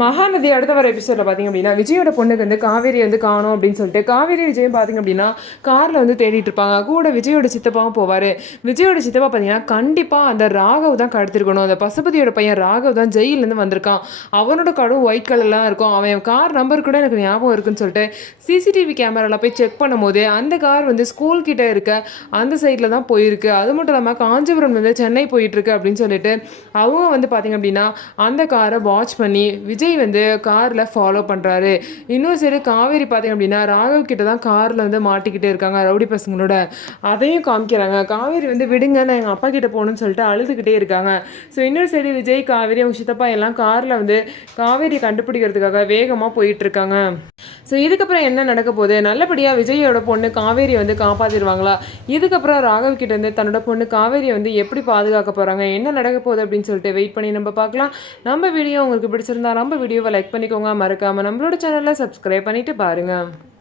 மகாநதி அடுத்த வர எபிசோடில் பார்த்திங்க அப்படின்னா விஜயோட பொண்ணுக்கு வந்து காவேரி வந்து காணும் அப்படின்னு சொல்லிட்டு காவேரி விஜயம் பார்த்திங்க அப்படின்னா காரில் வந்து தேடிட்டு இருப்பாங்க. கூட விஜயோட சித்தப்பாவும் போவார். விஜயோட சித்தப்பா பார்த்தீங்கன்னா கண்டிப்பாக அந்த ராகவ் தான் கடத்திருக்கணும். அந்த பசுபதியோட பையன் ராகவ் தான் ஜெயிலேருந்து வந்திருக்கான். அவனோட கார்டும் ஒயிட் கலர்லாம் இருக்கும். அவன் கார் நம்பர் கூட எனக்கு ஞாபகம் இருக்குன்னு சொல்லிட்டு சிசிடிவி கேமராவில் போய் செக் பண்ணும்போது அந்த கார் வந்து ஸ்கூல் கிட்டே இருக்க அந்த சைடில் தான் போயிருக்கு. அது மட்டும் இல்லாமல் காஞ்சிபுரம் வந்து சென்னை போயிட்டுருக்கு அப்படின்னு சொல்லிட்டு அவங்க வந்து பார்த்திங்க அப்படின்னா அந்த காரை வாட்ச் பண்ணி விஜய் வந்து காரில் ஃபாலோ பண்ணுறாரு. இன்னொரு சைடு காவேரி பார்த்திங்க அப்படின்னா ராகவ் கிட்ட தான் காரில் வந்து மாட்டிக்கிட்டே இருக்காங்க ரவுடி பசங்களோட. அதையும் காமிக்கிறாங்க. காவேரி வந்து விடுங்க நான் எங்கள் அப்பா கிட்ட போகணுன்னு சொல்லிட்டு அழுதுகிட்டே இருக்காங்க. ஸோ இன்னொரு சைடு விஜய் காவேரி அவங்க சித்தப்பா எல்லாம் காரில் வந்து காவேரி கண்டுபிடிக்கிறதுக்காக வேகமாக போயிட்டுருக்காங்க. ஸோ இதுக்கப்புறம் என்ன நடக்க போகுது? நல்லபடியாக விஜயோட பொண்ணு காவேரியை வந்து காப்பாற்றிடுவாங்களா? இதுக்கப்புறம் ராகவ் கிட்ட இருந்து தன்னோட பொண்ணு காவேரியை வந்து எப்படி பாதுகாக்க போகிறாங்க, என்ன நடக்க போகுது அப்படின்னு சொல்லிட்டு வெயிட் பண்ணி நம்ம பார்க்கலாம். நம்ம வீடியோ உங்களுக்கு பிடிச்சிருந்தா நம்ம வீடியோவை லைக் பண்ணிக்கோங்க. மறக்காமல் நம்மளோட சேனலை சப்ஸ்கிரைப் பண்ணிவிட்டு பாருங்கள்.